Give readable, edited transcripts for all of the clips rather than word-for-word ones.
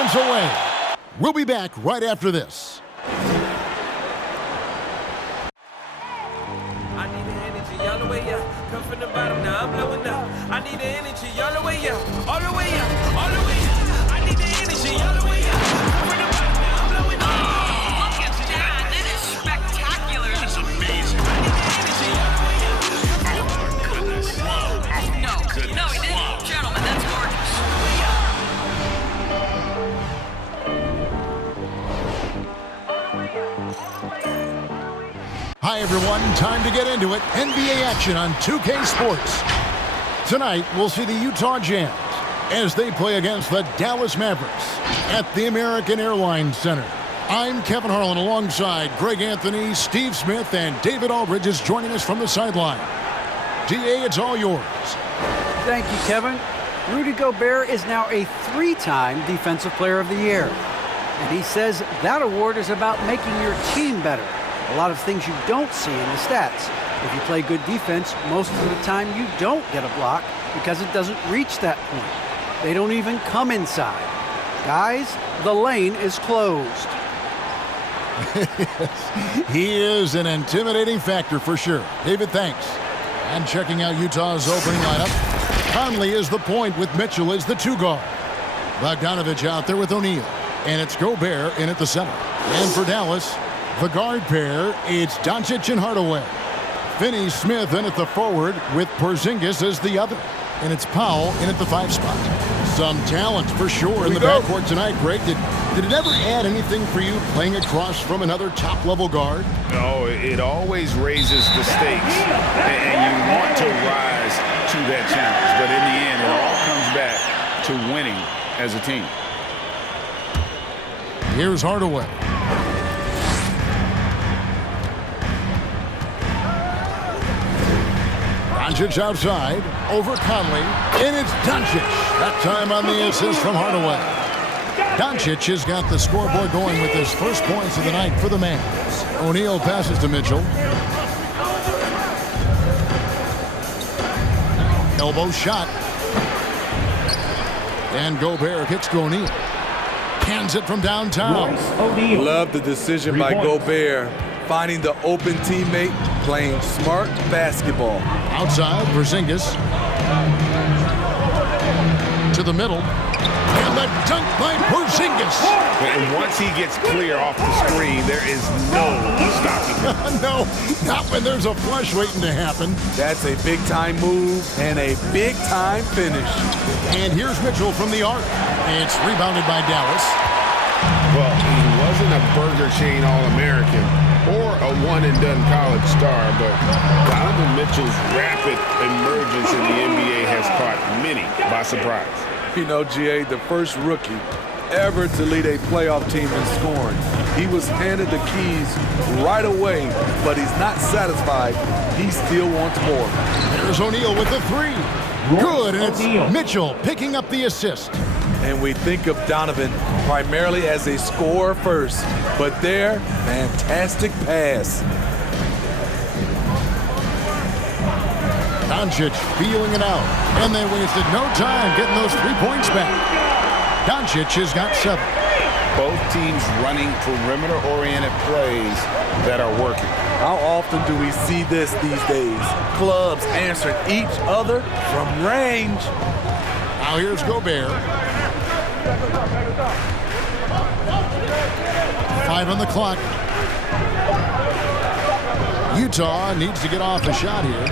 one's away. We'll be back right after this. I need the energy all the way up. Come from the bottom, now I'm blowing up. I need the energy all the way up. All the way up, all the way up. I need the energy all the way up. Come from the bottom, now I'm blowing up. Look at that. That is spectacular. That's amazing. I need the energy all the way up. Oh, my goodness. Wow. Oh, No, my goodness. no, he didn't. Wow. Gentlemen, that's gorgeous. Hi, everyone. Time to get into it. NBA action on 2K Sports. Tonight, we'll see the Utah Jazz as they play against the Dallas Mavericks at the American Airlines Center. I'm Kevin Harlan alongside Greg Anthony, Steve Smith, and David Aldridge is joining us from the sideline. DA, it's all yours. Thank you, Kevin. Rudy Gobert is now a three-time Defensive Player of the Year. And he says that award is about making your team better. A lot of things you don't see in the stats. If you play good defense, most of the time you don't get a block because it doesn't reach that point. They don't even come inside. Guys, the lane is closed. He is an intimidating factor for sure. David, thanks. And checking out Utah's opening lineup, Conley is the point with Mitchell as the two guard. Bogdanovich out there with O'Neal. And it's Gobert in at the center. And for Dallas, the guard pair, it's Doncic and Hardaway. Finney-Smith in at the forward with Porzingis as the other. And it's Powell in at the 5 spot. Some talent for sure in the backcourt tonight, Greg. Did it ever add anything for you playing across from another top-level guard? No, it always raises the stakes, and you want to rise to that challenge. But in the end, it all comes back to winning as a team. Here's Hardaway. Doncic outside, over Conley, and it's Doncic. That time on the assist from Hardaway. Doncic has got the scoreboard going with his first points of the night for the Mavs. O'Neal passes to Mitchell. Elbow shot. And Gobert kicks to O'Neal. Hands it from downtown. Love the decision by Gobert, finding the open teammate, playing smart basketball. Outside, Porzingis. To the middle. And the dunk by Porzingis. And once he gets clear off the screen, there is no stopping him. No, not when there's a flush waiting to happen. That's a big-time move and a big-time finish. And here's Mitchell from the arc. It's rebounded by Dallas. Well, he wasn't a Burger Chain All-American or a one-and-done college star, but Donovan Mitchell's rapid emergence in the NBA has caught many by surprise. You know, GA, the first rookie ever to lead a playoff team in scoring. He was handed the keys right away, but he's not satisfied. He still wants more. There's O'Neal with the three. Good, and it's Mitchell picking up the assist. And we think of Donovan primarily as a scorer first, but there, fantastic pass. Doncic feeling it out, and they wasted no time getting those 3 points back. Doncic has got 7. Both teams running perimeter-oriented plays that are working. How often do we see this these days? Clubs answering each other from range. Now here's Gobert. 5 on the clock. Utah needs to get off a shot here.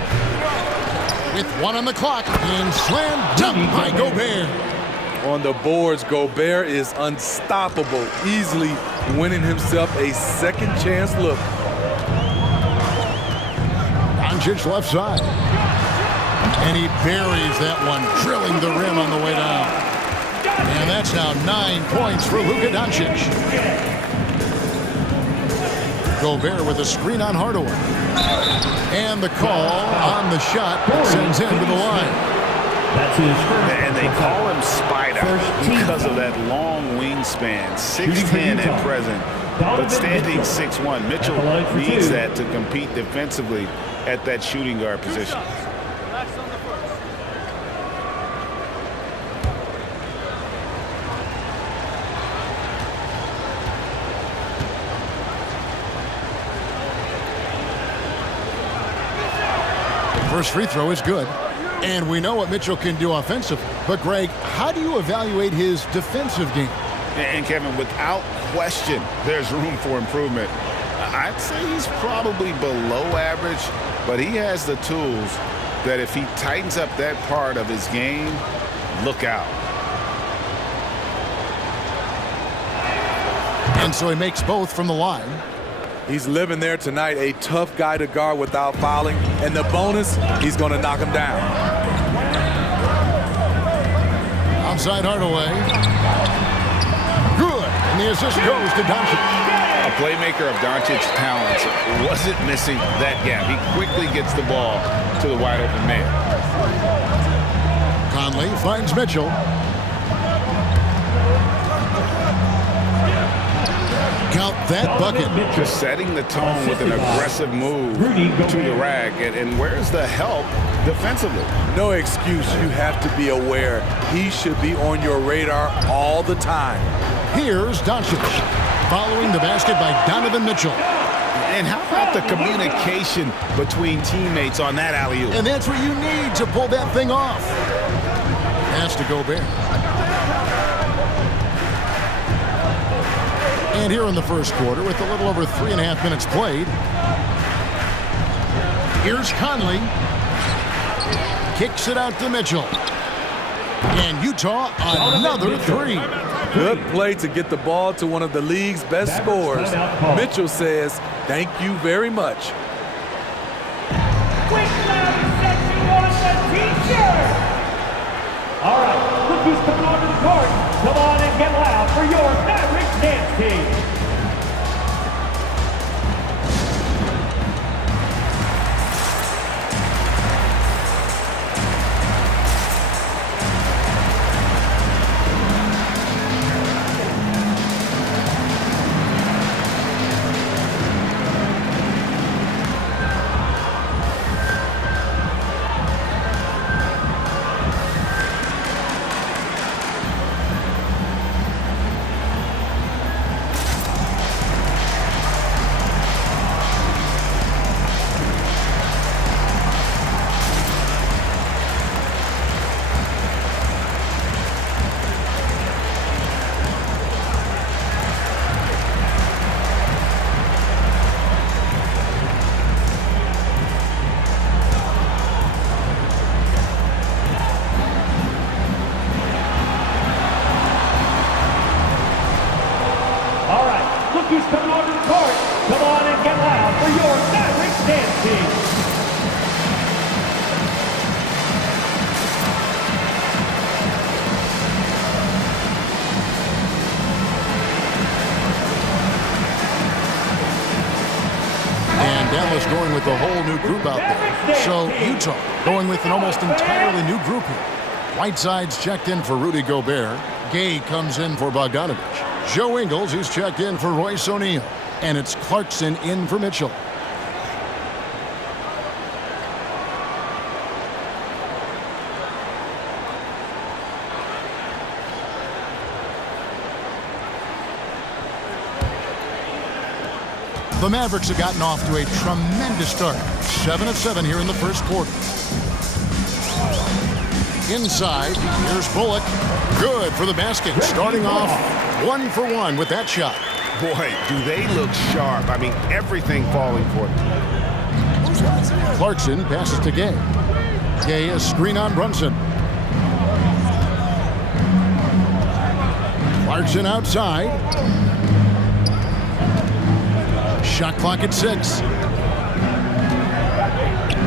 With 1 on the clock, and slam dunk by Gobert. On the boards, Gobert is unstoppable, easily winning himself a second chance look. Doncic left side. And he buries that one, drilling the rim on the way down. And that's now 9 points for Luka Doncic. Gobert with a screen on Hardaway. And the call on the shot that sends him to the line. And they call him Spider because of that long wingspan, 6'10" at present, but standing 6'1". Mitchell needs that to compete defensively at that shooting guard position. First free throw is good. And we know what Mitchell can do offensively. But, Greg, how do you evaluate his defensive game? And, Kevin, without question, there's room for improvement. I'd say he's probably below average, but he has the tools that if he tightens up that part of his game, look out. And so he makes both from the line. He's living there tonight, a tough guy to guard without fouling. And the bonus, he's going to knock him down. Outside Hardaway. Good. And the assist goes to Doncic. A playmaker of Doncic's talents wasn't missing that gap. He quickly gets the ball to the wide open man. Conley finds Mitchell. Count that bucket. Just setting the tone with an aggressive move to the rack. And where's the help defensively? No excuse. You have to be aware. He should be on your radar all the time. Here's Doncic. Following the basket by Donovan Mitchell. And how about the communication between teammates on that alley-oop? And that's what you need to pull that thing off. Pass to Gobert. And here in the first quarter, with a little over 3.5 minutes played, here's Conley. Kicks it out to Mitchell. And Utah, another three. Good play to get the ball to one of the league's best scorers. Mitchell says, thank you very much. All right, rookies coming onto the court. Come on and get loud for your Mavericks dance team. Rookies coming onto the court. Come on and get loud for your Mavericks dance team. And Dallas going with the whole new group out there. So Utah going with an almost entirely new group here. Whiteside's checked in for Rudy Gobert. Gay comes in for Bogdanovich. Joe Ingles, who's checked in for Royce O'Neal. And it's Clarkson in for Mitchell. The Mavericks have gotten off to a tremendous start. 7 of 7 here in the first quarter. Inside, here's Bullock. Good for the basket. Starting off 1 for 1 with that shot. Boy, do they look sharp. I mean, everything falling for them. Clarkson passes to Gay. Gay, a screen on Brunson. Clarkson outside. Shot clock at 6.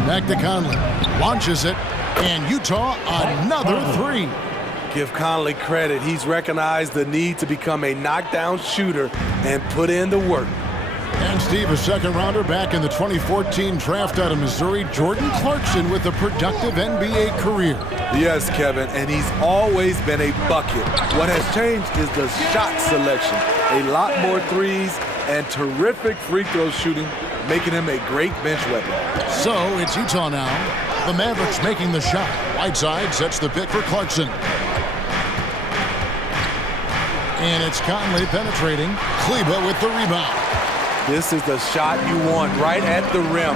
Back to Conley. Launches it. And Utah, another 3. Give Conley credit. He's recognized the need to become a knockdown shooter and put in the work. And Steve, a second rounder back in the 2014 draft out of Missouri, Jordan Clarkson with a productive NBA career. Yes, Kevin, and he's always been a bucket. What has changed is the shot selection. A lot more threes and terrific free throw shooting, making him a great bench weapon. So it's Utah now. The Mavericks making the shot. Whiteside sets the pick for Clarkson. And it's Conley penetrating. Kleba with the rebound. This is the shot you want right at the rim.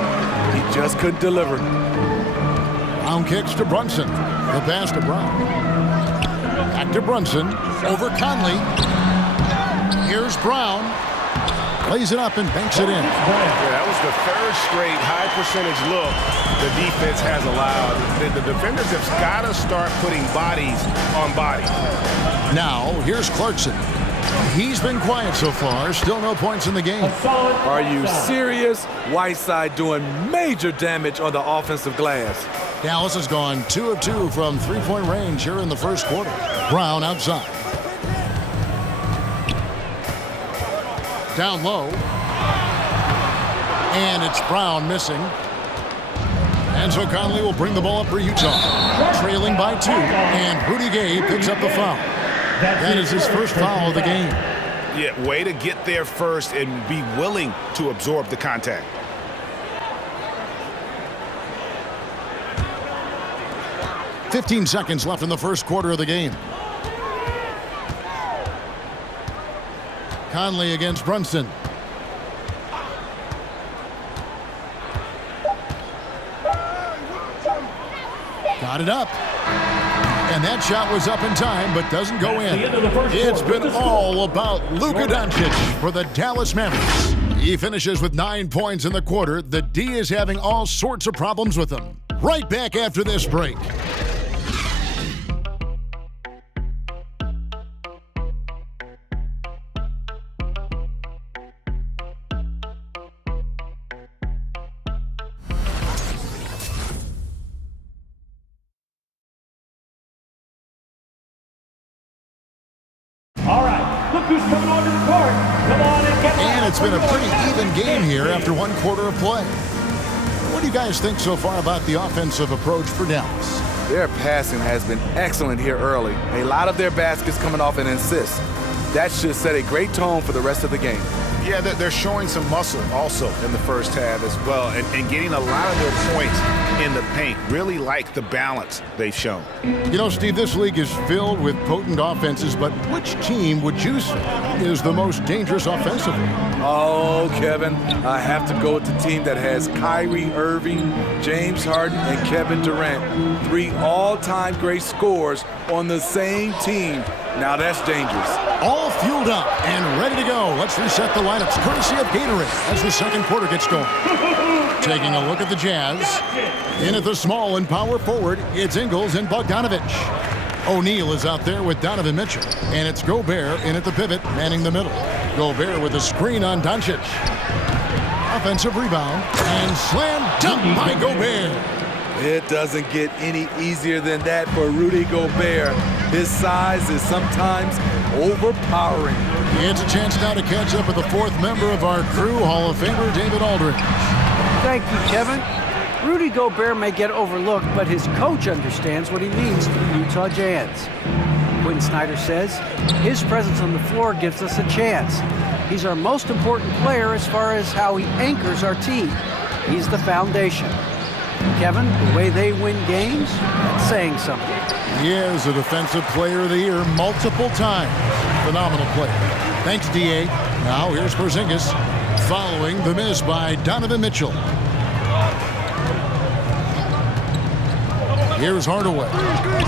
He just couldn't deliver. Brown kicks to Brunson. The pass to Brown. Back to Brunson. Over Conley. Here's Brown. Lays it up and banks it in. Yeah, that was the third straight high percentage look the defense has allowed. The defenders have got to start putting bodies on bodies. Now, here's Clarkson. He's been quiet so far. Still no points in the game. Are you serious? Whiteside doing major damage on the offensive glass. Dallas has gone 2 of 2 from three-point range here in the first quarter. Brown outside. Down low. And it's Brown missing. And so Conley will bring the ball up for Utah. Trailing by 2. And Rudy Gay picks up the foul. That is his first foul of the game. Yeah, way to get there first and be willing to absorb the contact. "15 seconds left in the first quarter of the game. Conley against Brunson. Got it up. And that shot was up in time, but doesn't go in. It's been all about Luka Doncic for the Dallas Mavericks. He finishes with 9 points in the quarter. The D is having all sorts of problems with him. Right back after this break. All right, look who's coming onto the court. Come on and get loud. And it's been a pretty even game here after one quarter of play. What do you guys think so far about the offensive approach for Dallas? Their passing has been excellent here early. A lot of their baskets coming off an assist. That should set a great tone for the rest of the game. Yeah, they're showing some muscle also in the first half as well, and getting a lot of their points in the paint. Really like the balance they've shown. You know, Steve, this league is filled with potent offenses, but which team would you say is the most dangerous offensively? Oh, Kevin, I have to go with the team that has Kyrie Irving, James Harden, and Kevin Durant. 3 all-time great scorers on the same team. Now that's dangerous. All fueled up and ready to go. Let's reset the lineups courtesy of Gatorade as the second quarter gets going. Taking a look at the Jazz. In at the small and power forward, it's Ingles and Bogdanovich. O'Neal is out there with Donovan Mitchell. And it's Gobert in at the pivot, manning the middle. Gobert with a screen on Doncic. Offensive rebound and slam dunk by Gobert. It doesn't get any easier than that for Rudy Gobert. His size is sometimes overpowering. It's a chance now to catch up with the fourth member of our crew, Hall of Famer David Aldridge. Thank you, Kevin. Rudy Gobert may get overlooked, but his coach understands what he means to the Utah Jazz. Quinn Snyder says his presence on the floor gives us a chance. He's our most important player as far as how he anchors our team. He's the foundation. Kevin, the way they win games, that's saying something. He is a Defensive Player of the Year multiple times. Phenomenal player. Thanks, D.A. Now here's Porzingis following the miss by Donovan Mitchell. Here's Hardaway.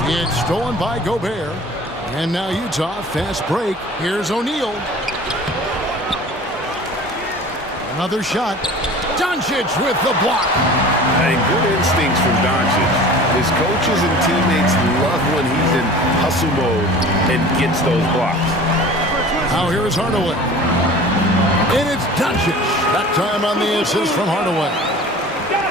It's stolen by Gobert. And now Utah, fast break. Here's O'Neal. Another shot. Doncic with the block. And good instincts from Doncic. His coaches and teammates love when he's in hustle mode and gets those blocks. Now here is Hardaway. And it's Doncic. That time on the assist from Hardaway.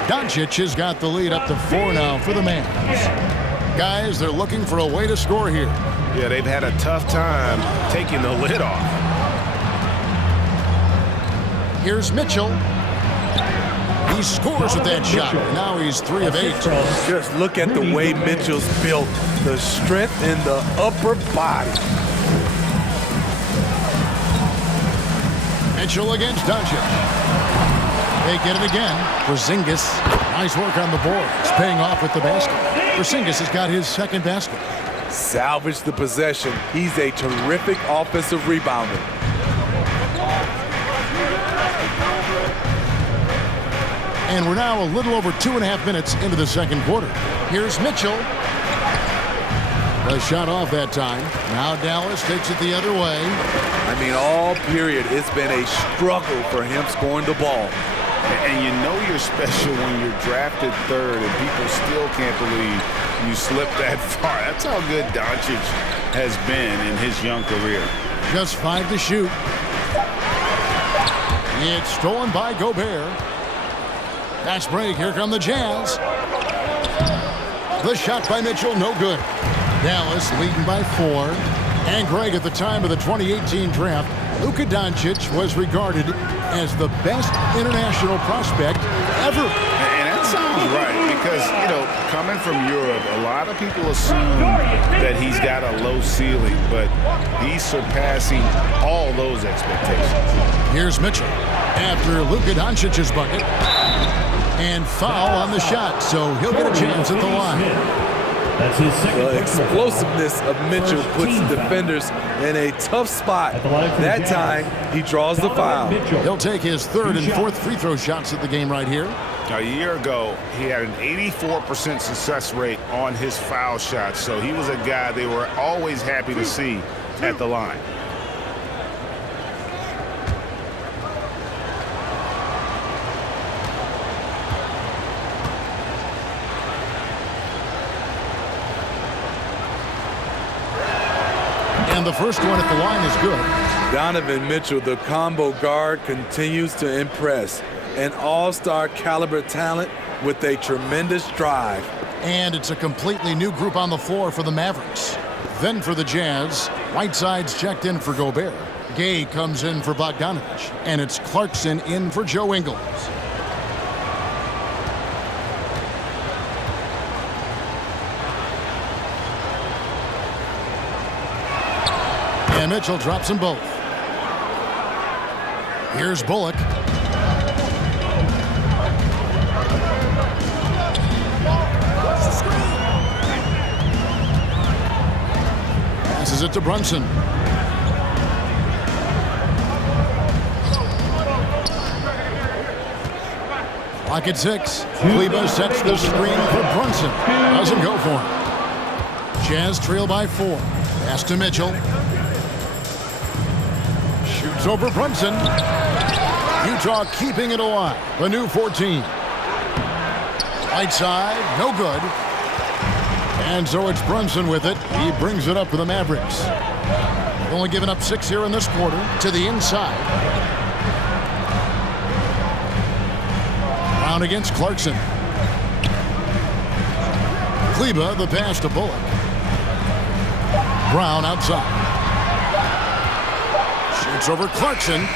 Doncic has got the lead up to 4 now for the Mavs. Guys, they're looking for a way to score here. Yeah, they've had a tough time taking the lid off. Here's Mitchell. He scores with that shot. Now he's 3 of 8. Just look at the way Mitchell's built. The strength in the upper body. Mitchell against Doncic. They get it again. Porzingis. Nice work on the board. It's paying off with the basket. Porzingis has got his second basket. Salvage the possession. He's a terrific offensive rebounder. And we're now a little over 2.5 minutes into the second quarter. Here's Mitchell. A shot off that time. Now Dallas takes it the other way. I mean, all period, it's been a struggle for him scoring the ball. And you know you're special when you're drafted third and people still can't believe you slipped that far. That's how good Doncic has been in his young career. Just 5 to shoot. It's stolen by Gobert. Fast break. Here come the Jazz. The shot by Mitchell, no good. Dallas leading by 4. And Greg, at the time of the 2018 draft, Luka Doncic was regarded as the best international prospect ever. And that sounds right because, you know, coming from Europe, a lot of people assume that he's got a low ceiling, but he's surpassing all those expectations. Here's Mitchell after Luka Doncic's bucket. And foul on the shot, so he'll get a chance at the line. That's his second. The explosiveness of Mitchell puts defenders in a tough spot. That time, he draws the foul. He'll take his third and fourth free throw shots at the game right here. A year ago, he had an 84% success rate on his foul shots, so he was a guy they were always happy to see at the line. And the first one at the line is good. Donovan Mitchell, the combo guard, continues to impress. An all-star caliber talent with a tremendous drive. And it's a completely new group on the floor for the Mavericks. Then for the Jazz, Whiteside's checked in for Gobert. Gay comes in for Bogdanovich. And it's Clarkson in for Joe Ingles. And Mitchell drops them both. Here's Bullock. Passes it to Brunson. Clock at 6. Kleba sets the screen for Brunson. Doesn't go for him. Jazz trail by 4. Pass to Mitchell. Shoots over Brunson. Utah keeping it alive. The new 14. Right side, no good. And so it's Brunson with it. He brings it up for the Mavericks. They've only given up 6 here in this quarter. To the inside. Brown against Clarkson. Kleba, the pass to Bullock. Brown outside. Shoots over Clarkson.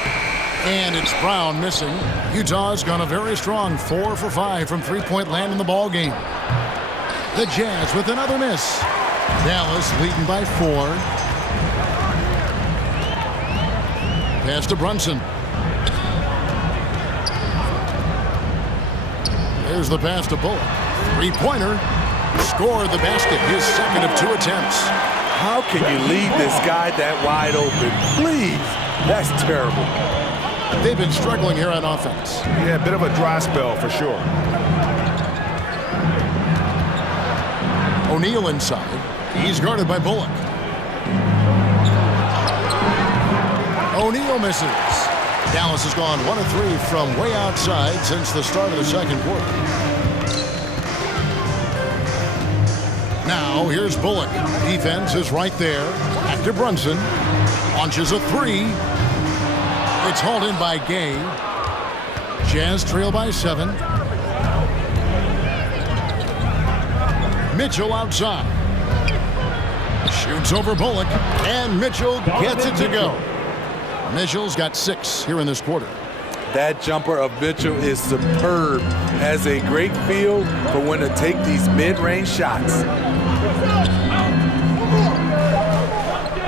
And it's Brown missing. Utah's gone a very strong 4 for 5 from three-point land in the ball game. The Jazz with another miss. Dallas leading by 4. Pass to Brunson. There's the pass to Bullock. Three-pointer. Scored the basket. His second of 2 attempts. How can you leave this guy that wide open? Please. That's terrible. They've been struggling here on offense. Yeah, a bit of a dry spell for sure. O'Neal inside. He's guarded by Bullock. O'Neal misses. Dallas has gone 1 of 3 from way outside since the start of the second quarter. Now here's Bullock. Defense is right there. Back to Brunson. Launches a 3. It's hauled in by Gay. Jazz trail by 7. Mitchell outside. Shoots over Bullock. And Mitchell gets it to go. Mitchell's got 6 here in this quarter. That jumper of Mitchell is superb. Has a great feel for when to take these mid-range shots.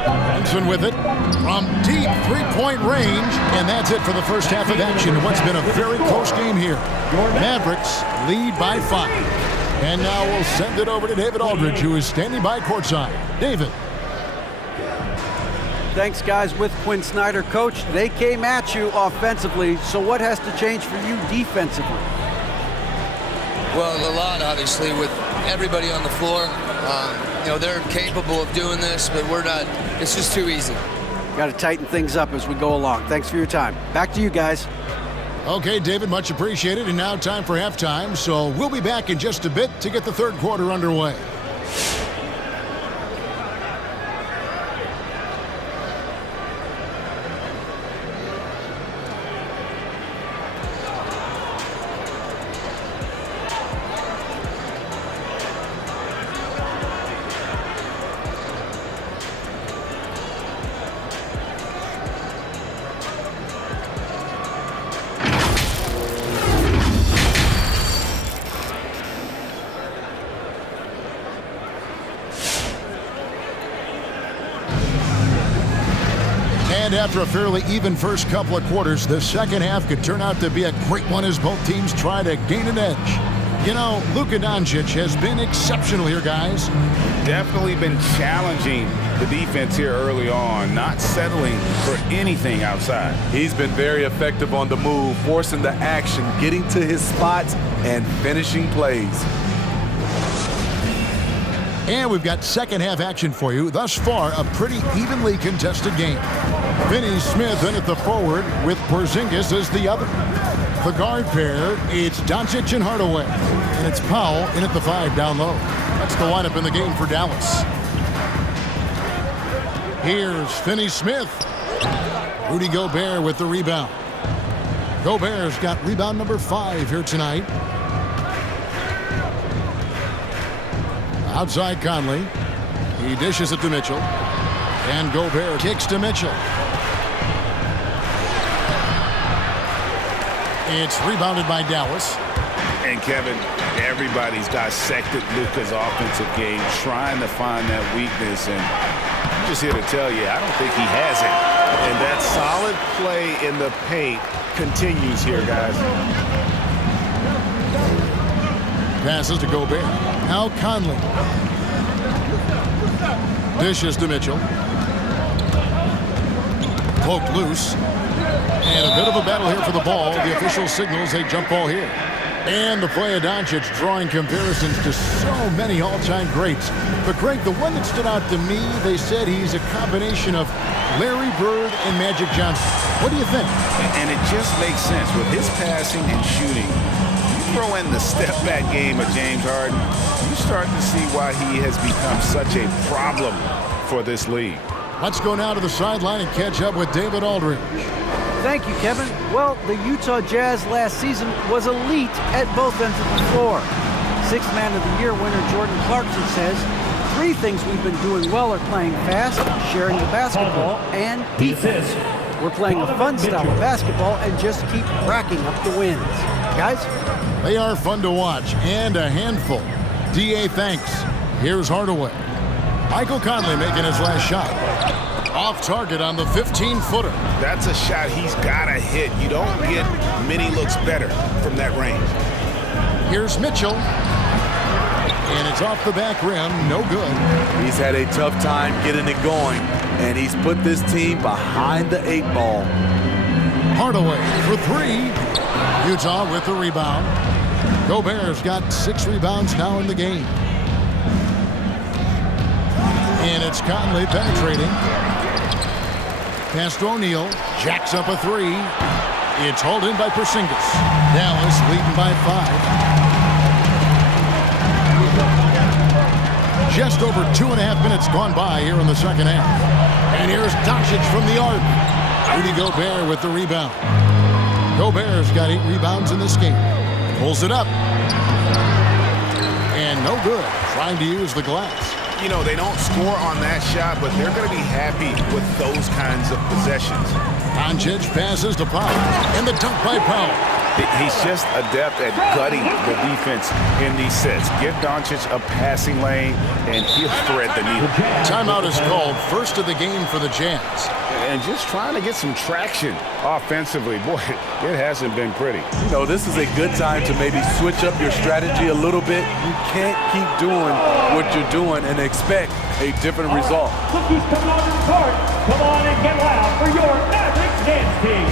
Brunson with it from deep three-point range. And that's it for the first half of action. What's been a very close game here. Mavericks lead by 5. And now we'll send it over to David Aldridge, who is standing by courtside. David. Thanks, guys. With Quinn Snyder, Coach, they came at you offensively, so what has to change for you defensively? Well, a lot, obviously, with everybody on the floor. They're capable of doing this, but we're not. It's just too easy. Got to tighten things up as we go along. Thanks for your time. Back to you guys. Okay, David, much appreciated. And now time for halftime. So we'll be back in just a bit to get the third quarter underway. And after a fairly even first couple of quarters, the second half could turn out to be a great one as both teams try to gain an edge. You know, Luka Doncic has been exceptional here, guys. Definitely been challenging the defense here early on, not settling for anything outside. He's been very effective on the move, forcing the action, getting to his spots, and finishing plays. And we've got second half action for you. Thus far, a pretty evenly contested game. Finney Smith in at the forward with Porzingis as the other. The guard pair, it's Doncic and Hardaway. And it's Powell in at the 5 down low. That's the lineup in the game for Dallas. Here's Finney Smith. Rudy Gobert with the rebound. Gobert's got rebound number 5 here tonight. Outside Conley. He dishes it to Mitchell. And Gobert kicks to Mitchell. It's rebounded by Dallas. And Kevin, everybody's dissected Luka's offensive game, trying to find that weakness. And I'm just here to tell you, I don't think he has it. And that solid play in the paint continues here, guys. Passes to Gobert. Now Conley. Dishes to Mitchell. Poked loose. And a bit of a battle here for the ball. The official signals a jump ball here. And the play of Doncic drawing comparisons to so many all-time greats. But Greg, the one that stood out to me, they said he's a combination of Larry Bird and Magic Johnson. What do you think? And it just makes sense. With his passing and shooting, you throw in the step-back game of James Harden, you start to see why he has become such a problem for this league. Let's go now to the sideline and catch up with David Aldridge. Thank you, Kevin. Well, the Utah Jazz last season was elite at both ends of the floor. Sixth Man of the Year winner Jordan Clarkson says, 3 things we've been doing well are playing fast, sharing the basketball, and defense. We're playing a fun style of basketball and just keep racking up the wins. Guys? They are fun to watch and a handful. D.A. thanks. Here's Hardaway. Michael Conley making his last shot. Off target on the 15-footer. That's a shot he's got to hit. You don't get many looks better from that range. Here's Mitchell. And it's off the back rim. No good. He's had a tough time getting it going, and he's put this team behind the 8 ball. Hardaway for 3. Utah with the rebound. Gobert's got 6 rebounds now in the game. And it's Conley penetrating. Pass to O'Neal. Jacks up a 3. It's hauled in by Porzingis. Dallas leading by 5. Just over 2.5 minutes gone by here in the second half. And here's Doncic from the arc. Rudy Gobert with the rebound. Gobert's got 8 rebounds in this game. Pulls it up. And no good. Trying to use the glass. You know, they don't score on that shot, but they're going to be happy with those kinds of possessions. Doncic passes to Powell. And the dunk by Powell. He's just adept at gutting the defense in these sets. Give Doncic a passing lane, and he'll thread the needle. Timeout is called. First of the game for the Jazz. And just trying to get some traction offensively. Boy, it hasn't been pretty. You know, this is a good time to maybe switch up your strategy a little bit. You can't keep doing what you're doing and expect a different result. Cookies coming on the court. Come on and get loud for your Mavericks dance team.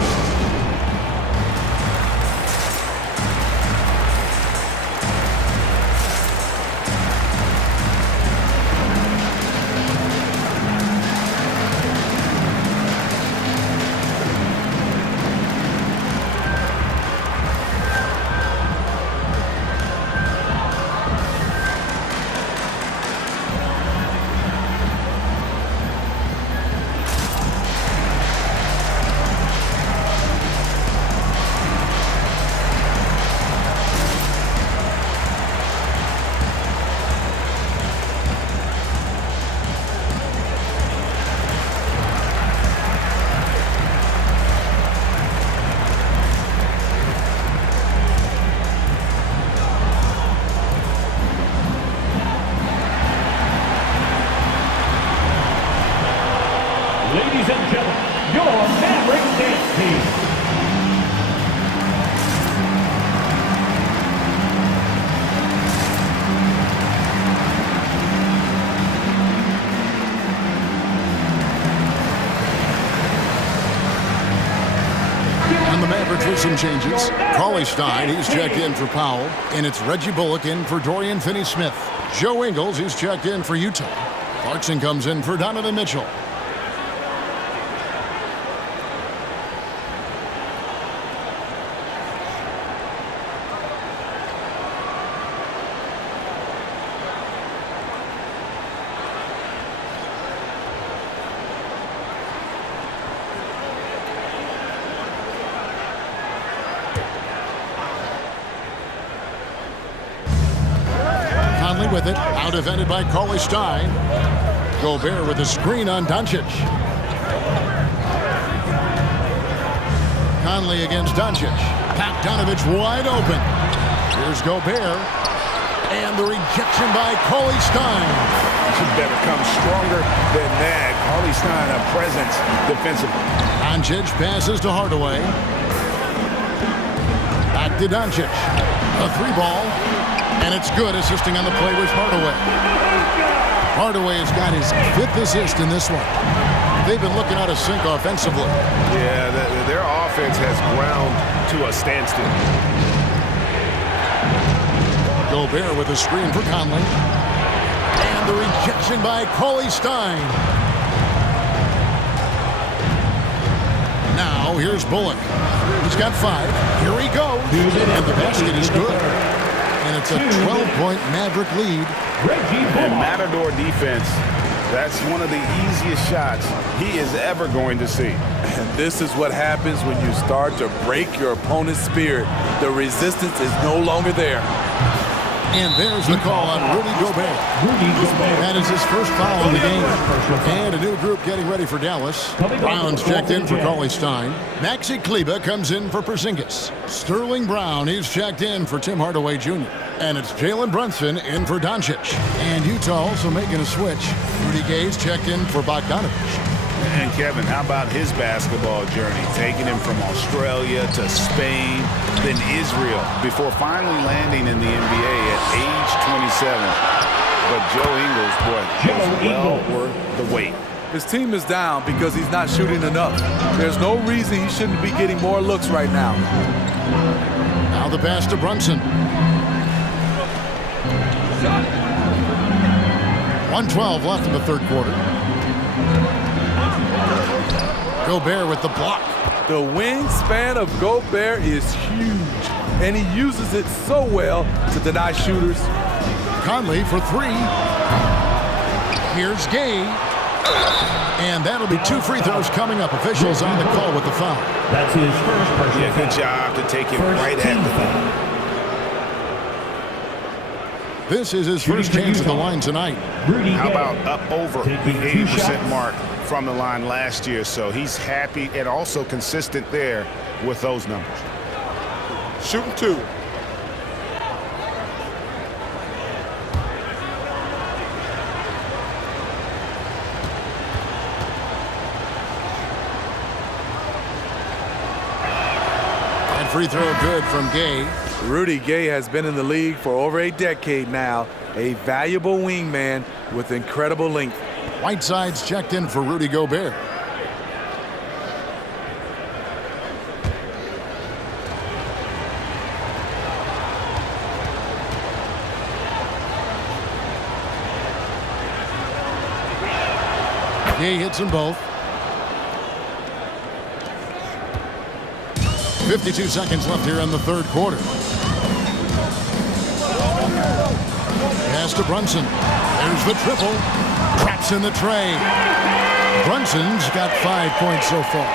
Mavericks with some changes. Cauley Stein, he's checked in for Powell. And it's Reggie Bullock in for Dorian Finney-Smith. Joe Ingles, he's checked in for Utah. Clarkson comes in for Donovan Mitchell. With it, out defended by Cauley Stein. Gobert with a screen on Doncic. Conley against Doncic. Bogdanovich wide open. Here's Gobert. And the rejection by Cauley Stein. You better come stronger than that. Cauley Stein, a presence defensively. Doncic passes to Hardaway. Back to Doncic. A three ball. And it's good, assisting on the play with Hardaway. Hardaway has got his 5th assist in this one. They've been looking out of sync offensively. Yeah, their offense has ground to a standstill. Gobert with a screen for Conley. And the rejection by Cauley Stein. Now, here's Bullock. He's got 5. Here he goes. And the basket is good. And it's a 12-point Maverick lead. And Matador defense, that's one of the easiest shots he is ever going to see. And this is what happens when you start to break your opponent's spirit. The resistance is no longer there. And there's the call on Rudy Gobert. That is his first foul in the game. And a new group getting ready for Dallas. Brown's checked in for Cauley Stein. Maxi Kleber comes in for Porzingis. Sterling Brown, he's checked in for Tim Hardaway Jr. And it's Jalen Brunson in for Doncic. And Utah also making a switch. Rudy Gay's checked in for Bogdanovich. And Kevin, how about his basketball journey? Taking him from Australia to Spain, then Israel, before finally landing in the NBA at age 27. But Joe Ingles, boy, was well worth the wait. His team is down because he's not shooting enough. There's no reason he shouldn't be getting more looks right now. Now the pass to Brunson. 1:12 left in the third quarter. Gobert with the block. The wingspan of Gobert is huge, and he uses it so well to deny shooters. Conley for 3. Here's Gay. And that'll be 2 free throws coming up. Officials on the call with the foul. That's his first personal Yeah, good job to take it right at the foul. This is his first chance at the line tonight. How about up over the 80% mark from the line last year? So he's happy and also consistent there with those numbers. Shooting 2. And free throw good from Gay. Rudy Gay has been in the league for over a decade now. A valuable wingman with incredible length. Whiteside's checked in for Rudy Gobert. Gay hits them both. 52 seconds left here in the third quarter. Pass to Brunson. There's the triple. Traps in the tray. Brunson's got 5 points so far.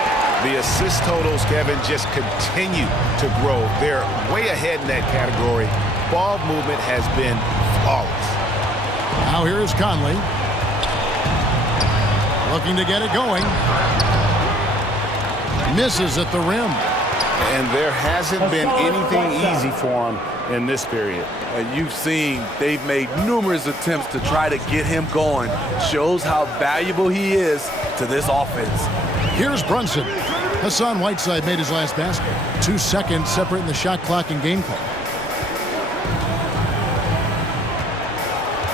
The assist totals, Kevin, just continue to grow. They're way ahead in that category. Ball movement has been flawless. Now here is Conley. Looking to get it going. Misses at the rim. And there hasn't been anything easy for him in this period. And you've seen they've made numerous attempts to try to get him going. Shows how valuable he is to this offense. Here's Brunson. Hassan Whiteside made his last basket. 2 seconds separating the shot clock and game clock.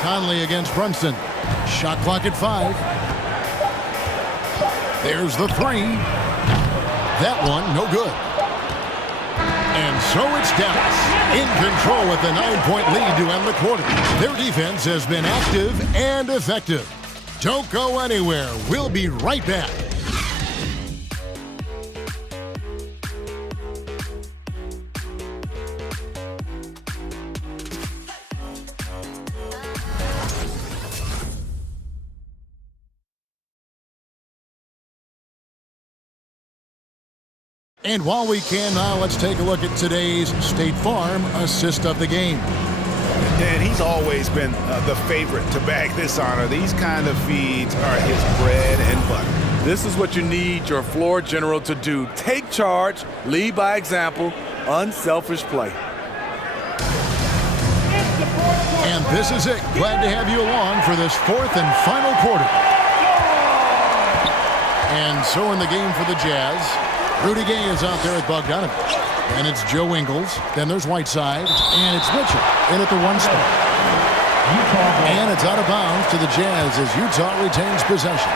Conley against Brunson. Shot clock at 5. There's the 3. That one, no good. So it's Dallas in control with a 9-point lead to end the quarter. Their defense has been active and effective. Don't go anywhere. We'll be right back. And while we can now, let's take a look at today's State Farm assist of the game. And he's always been the favorite to bag this honor. These kind of feeds are his bread and butter. This is what you need your floor general to do. Take charge, lead by example, unselfish play. And this is it. Glad to have you along for this fourth and final quarter. And so in the game for the Jazz, Rudy Gay is out there at Bogdanovich. And it's Joe Ingles. Then there's Whiteside. And it's Mitchell in at the 1 spot. And it's out of bounds to the Jazz as Utah retains possession.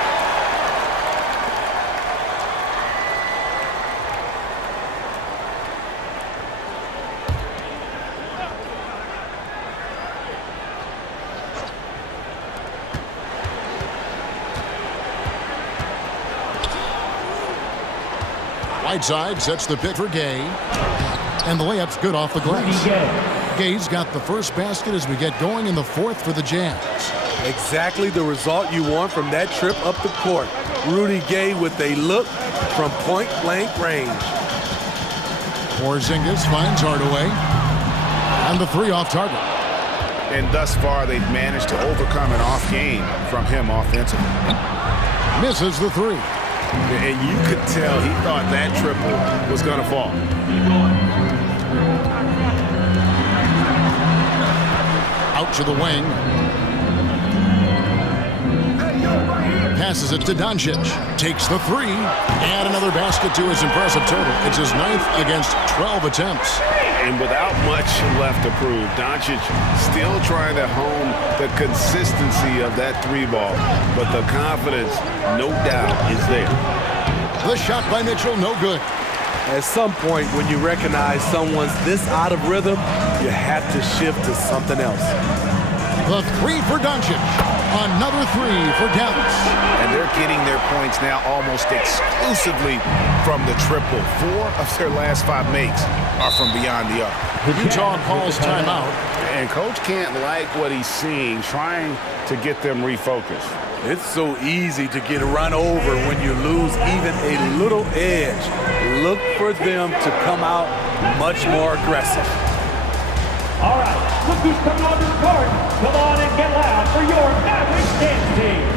Whiteside sets the pick for Gay. And the layup's good off the glass. Gay's got the first basket as we get going in the fourth for the Jazz. Exactly the result you want from that trip up the court. Rudy Gay with a look from point-blank range. Porzingis finds Hardaway. And the 3 off target. And thus far, they've managed to overcome an off game from him offensively. Misses the 3. And you could tell he thought that triple was going to fall. Out to the wing. Passes it to Doncic. Takes the 3. And another basket to his impressive total. It's his 9th against 12 attempts. And without much left to prove, Doncic still trying to hone the consistency of that 3 ball. But the confidence, no doubt, is there. The shot by Mitchell, no good. At some point, when you recognize someone's this out of rhythm, you have to shift to something else. The 3 for Doncic. Another 3 for Dallas. And they're getting their points now almost exclusively from the triple. 4 of their last 5 makes are from beyond the arc. Utah calls timeout. And Coach can't like what he's seeing, trying to get them refocused. It's so easy to get run over when you lose even a little edge. Look for them to come out much more aggressive. All right, look who's coming onto the court. Come on and get loud for your Mavericks dance team.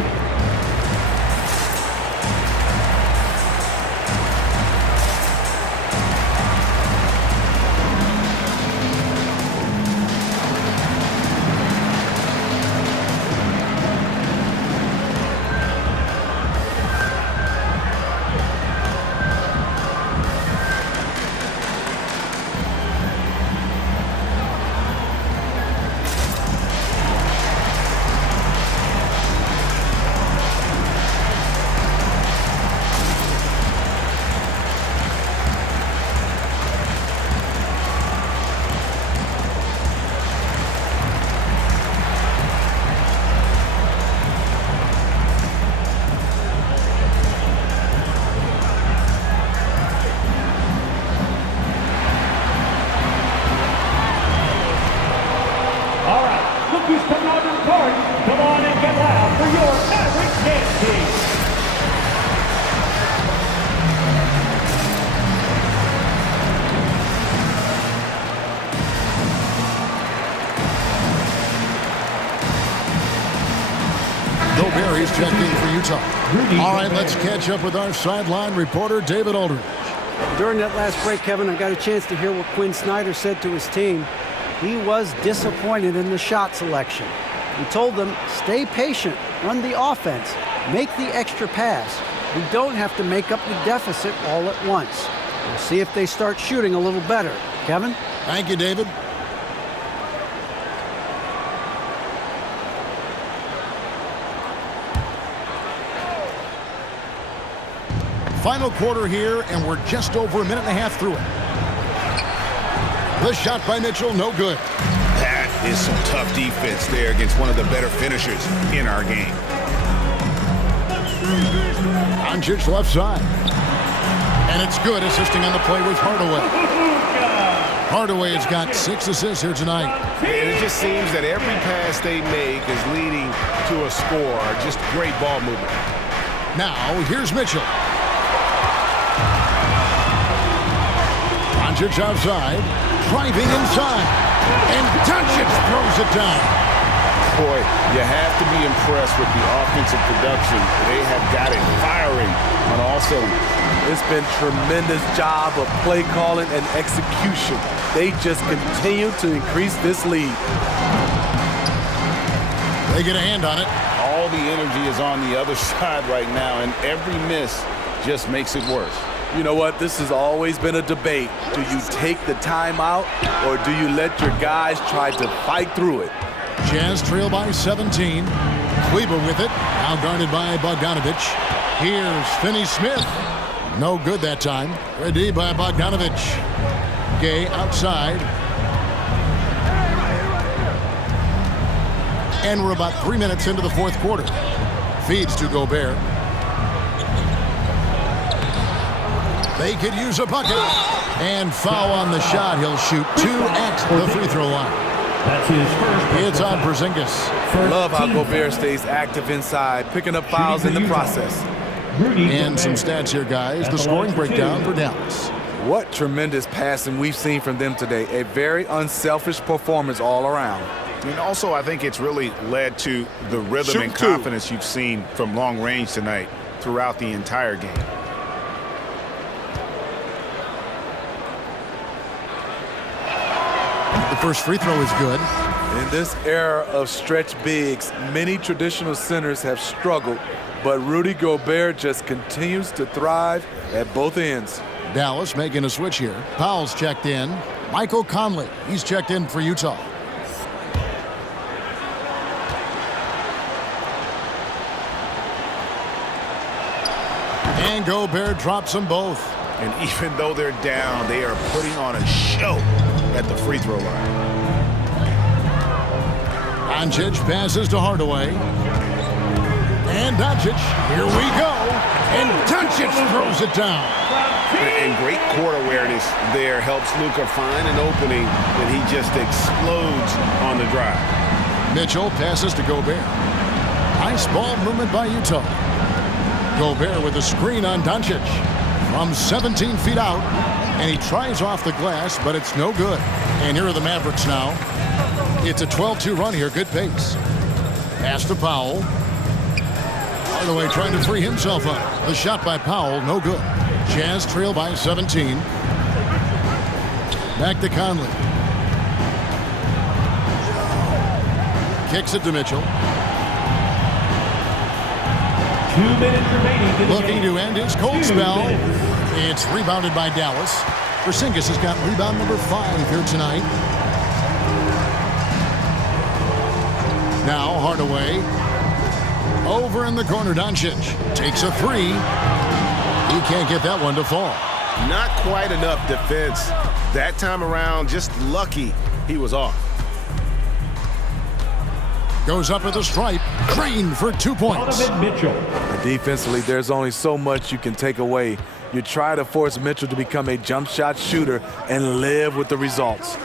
Who's coming onto the court? Come on and get loud for your Mavericks dance team. Berry's checked in for Utah. All right, let's catch up with our sideline reporter, David Aldridge. During that last break, Kevin, I got a chance to hear what Quinn Snyder said to his team. He was disappointed in the shot selection. He told them, stay patient, run the offense, make the extra pass. We don't have to make up the deficit all at once. We'll see if they start shooting a little better. Kevin? Thank you, David. Final quarter here, and we're just over a minute and a half through it. The shot by Mitchell, no good. That is some tough defense there against one of the better finishers in our game. Doncic left side. And it's good, assisting on the play with Hardaway. Hardaway has got 6 assists here tonight. And it just seems that every pass they make is leading to a score. Just great ball movement. Now, here's Mitchell. Doncic outside, driving inside. And Doncic throws it down. Boy, you have to be impressed with the offensive production. They have got it firing on all cylinders. It's been tremendous job of play calling and execution. They just continue to increase this lead. They get a hand on it. All the energy is on the other side right now, and every miss just makes it worse. You know what? This has always been a debate. Do you take the timeout, or do you let your guys try to fight through it? Jazz trail by 17. Kleber with it. Now guarded by Bogdanovich. Here's Finney-Smith. No good that time. Ready by Bogdanovich. Gay outside. And we're about 3 minutes into the fourth quarter. Feeds to Gobert. They could use a bucket. And foul on the shot. He'll shoot 2 at the free throw line. That's his first. It's on Porzingis. Love how Gobert stays active inside, picking up fouls in the process. And some stats here, guys. The scoring breakdown for Dallas. What tremendous passing we've seen from them today. A very unselfish performance all around. And also, I think it's really led to the rhythm and confidence you've seen from long range tonight throughout the entire game. The first free throw is good. In this era of stretch bigs, many traditional centers have struggled, but Rudy Gobert just continues to thrive at both ends. Dallas making a switch here. Powell's checked in. Michael Conley, he's checked in for Utah. And Gobert drops them both. And even though they're down, they are putting on a show at the free throw line. Doncic passes to Hardaway. And Doncic, here we go. And Doncic throws it down. And great court awareness there helps Luka find an opening, and he just explodes on the drive. Mitchell passes to Gobert. Nice ball movement by Utah. Gobert with a screen on Doncic from 17 feet out. And he tries off the glass, but it's no good. And here are the Mavericks now. It's a 12-2 run here. Good pace. Pass to Powell. Hardaway trying to free himself up. The shot by Powell, no good. Jazz trail by 17. Back to Conley. Kicks it to Mitchell. 2 minutes remaining. Looking to end his cold spell. It's rebounded by Dallas. Porzingis has got rebound number 5 here tonight. Now Hardaway. Over in the corner, Doncic takes a 3. He can't get that one to fall. Not quite enough defense. That time around, just lucky he was off. Goes up with a stripe. Green for 2 points. Donovan Mitchell. Defensively, there's only so much you can take away. You try to force Mitchell to become a jump shot shooter and live with the results.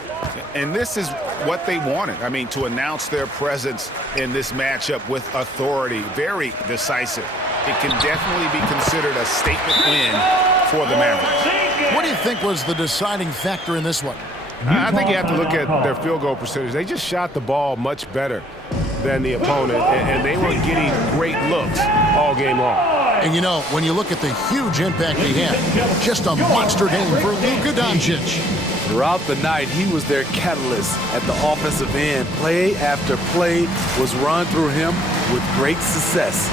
And this is what they wanted. I mean, to announce their presence in this matchup with authority. Very decisive. It can definitely be considered a statement win for the Mavericks. What do you think was the deciding factor in this one? I think you have to look at their field goal percentage. They just shot the ball much better than the opponent, and they were getting great looks all game long. And you know, when you look at the huge impact he had, just a monster game for Luka Doncic. Throughout the night, he was their catalyst at the offensive end. Play after play was run through him with great success.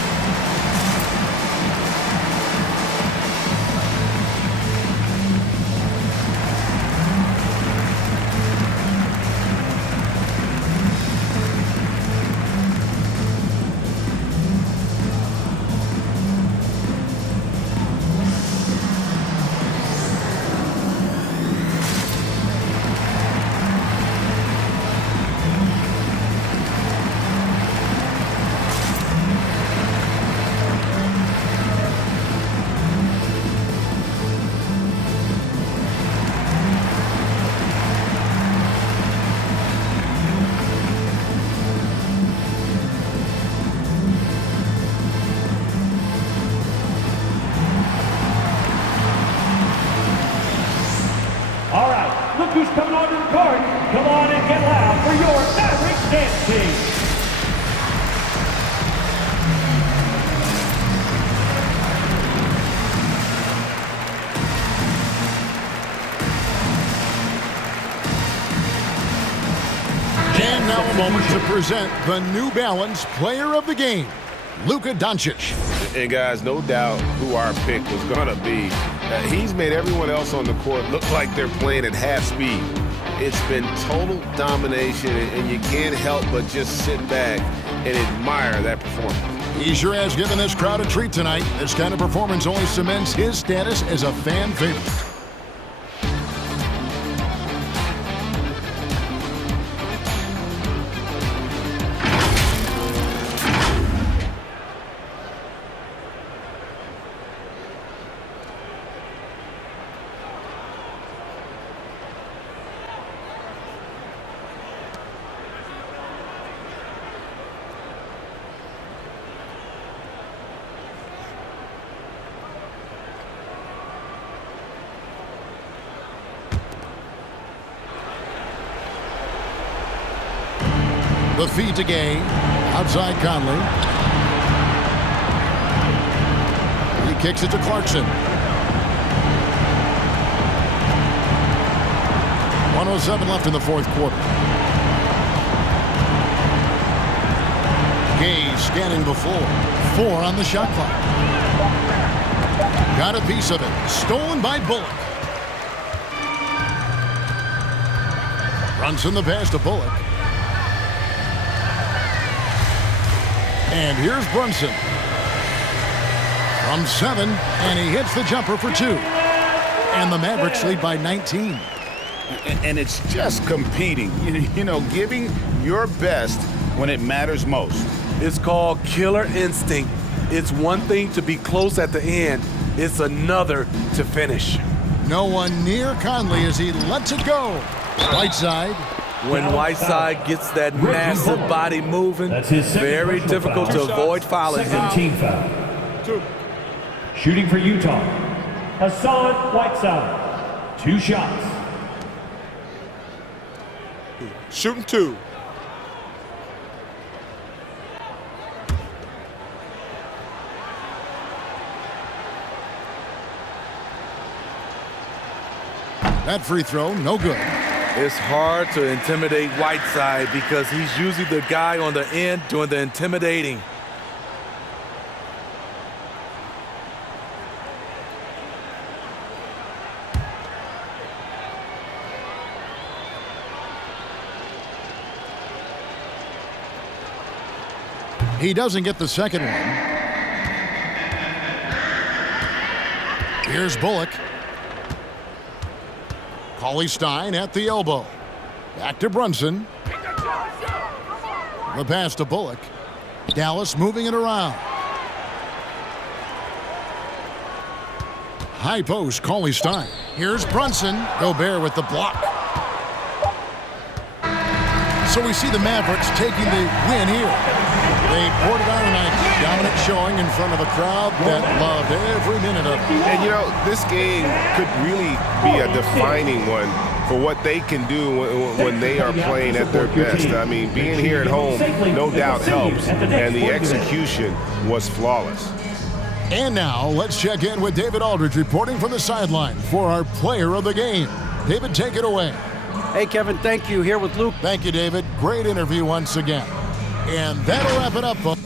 who's coming onto the court, come on and get loud for your Mavericks dance team. And now a moment to present the New Balance Player of the Game, Luka Doncic. And guys, no doubt who our pick was going to be. He's made everyone else on the court look like they're playing at half speed. It's been total domination, and you can't help but just sit back and admire that performance. He sure has given this crowd a treat tonight. This kind of performance only cements his status as a fan favorite. The feed to Gay. Outside Conley. He kicks it to Clarkson. 1:07 left in the fourth quarter. Gay scanning the floor. 4 on the shot clock. Got a piece of it. Stolen by Bullock. Brunson the pass to Bullock. And here's Brunson. From 7, and he hits the jumper for 2. And the Mavericks lead by 19. And it's just competing, you know, giving your best when it matters most. It's called killer instinct. It's one thing to be close at the end. It's another to finish. No one near Conley as he lets it go. Right side. When Whiteside gets that massive body moving, very difficult to avoid fouling him. Team foul. Shooting for Utah, Hassan Whiteside. 2 shots. Shooting 2. That free throw, no good. It's hard to intimidate Whiteside because he's usually the guy on the end doing the intimidating. He doesn't get the second one. Here's Bullock. Cauley-Stein at the elbow. Back to Brunson. The pass to Bullock. Dallas moving it around. High post, Cauley-Stein. Here's Brunson. Gobert with the block. So we see the Mavericks taking the win here. They poured it on tonight. Dominant showing in front of a crowd that loved every minute of it. And, you know, this game could really be a defining one for what they can do when they are playing at their best. I mean, being here at home, no doubt helps, and the execution was flawless. And now, let's check in with David Aldridge reporting from the sideline for our player of the game. David, take it away. Hey, Kevin, thank you. Here with Luke. Thank you, David. Great interview once again. And that'll wrap it up, folks.